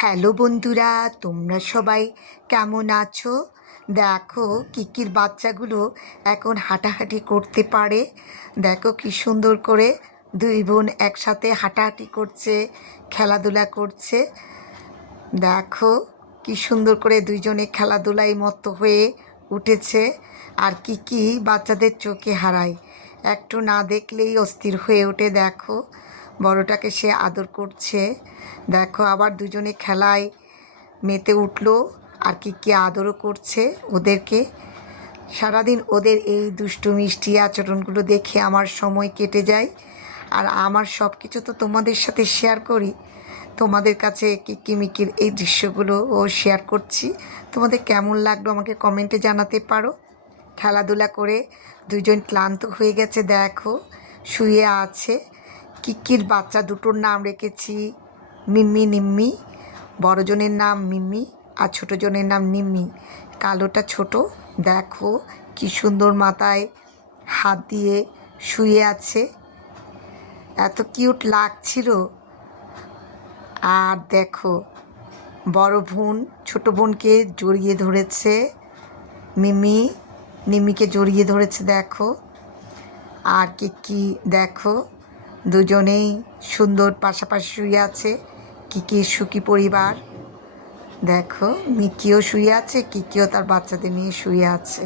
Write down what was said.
Hello বন্ধুরা, তোমরা সবাই কেমন আছো? দেখো কিকির বাচ্চাগুলো এখন হাঁটাহাঁটি করতে পারে। দেখো কি সুন্দর করে দুই বোন একসাথে হাঁটাহাঁটি করছে, খেলাধুলা করছে। দেখো কি সুন্দর করে দুইজনে খেলাধুলায় মত্ত হয়ে উঠেছে। আর কিকি বাচ্চাদের চোখে হারায়, একটু না দেখলেই অস্থির হয়ে ওঠে। দেখো বড়টাকে সে আদর করছে, দেখো আবার দুজনে খেলায় মেতে উঠলো। আর কিকি আদরও করছে ওদেরকে। সারাদিন ওদের এই দুষ্টু মিষ্টি আচরণগুলো দেখে আমার সময় কেটে যায়। আর আমার সব কিছু তো তোমাদের সাথে শেয়ার করি। তোমাদের কাছে কিকিমিকির এই দৃশ্যগুলোও শেয়ার করছি। তোমাদের কেমন লাগলো আমাকে কমেন্টে জানাতে পারো। খেলাধুলা করে দুজন ক্লান্ত হয়ে গেছে, দেখো শুয়ে আছে। কিকির বাচ্চা দুটোর নাম রেখেছি মিম্মি নিম্মি। বড়জনের নাম মিম্মি আর ছোটোজনের নাম নিম্মি। কালোটা ছোট, দেখো কি সুন্দর মাথায় হাত দিয়ে শুয়ে আছে, এত কিউট লাগছিল। আর দেখো বড় বোন ছোট বোনকে জড়িয়ে ধরেছে, মিমি নিম্মিকে জড়িয়ে ধরেছে দেখো। আর কিকি দেখো দুজনেই সুন্দর পাশাপাশি শুয়ে আছে। কিকির সুখী পরিবার, দেখো মিকিও শুয়ে আছে, কিকিও তার বাচ্চাদের নিয়ে শুয়ে আছে।